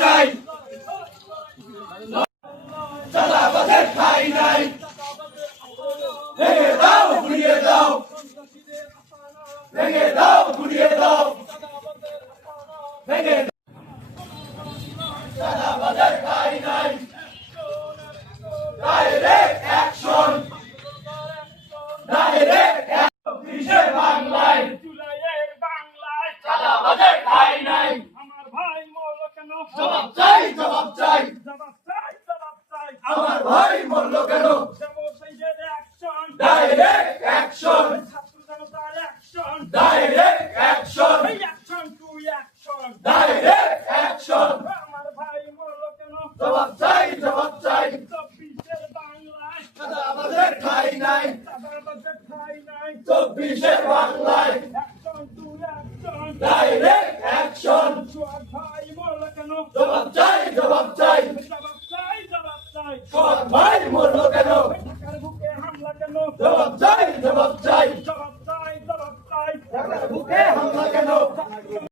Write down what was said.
চাই। চাঁদাবাদের ঠাই নাই। ভেঙে দাও ঘুরিয়ে দাও। ভেঙে দাও। জবাব চাই জবাব চাই। আমার ভাই মরল কেন? Direct action direct action direct action জবাব চাই জবাব চাই। আমাদের ঠাই নাই। চব্বিশের বাংলায়। ডাইরেক্ট জবাব চাই। জবাব চাই জবাব চাই। বুকে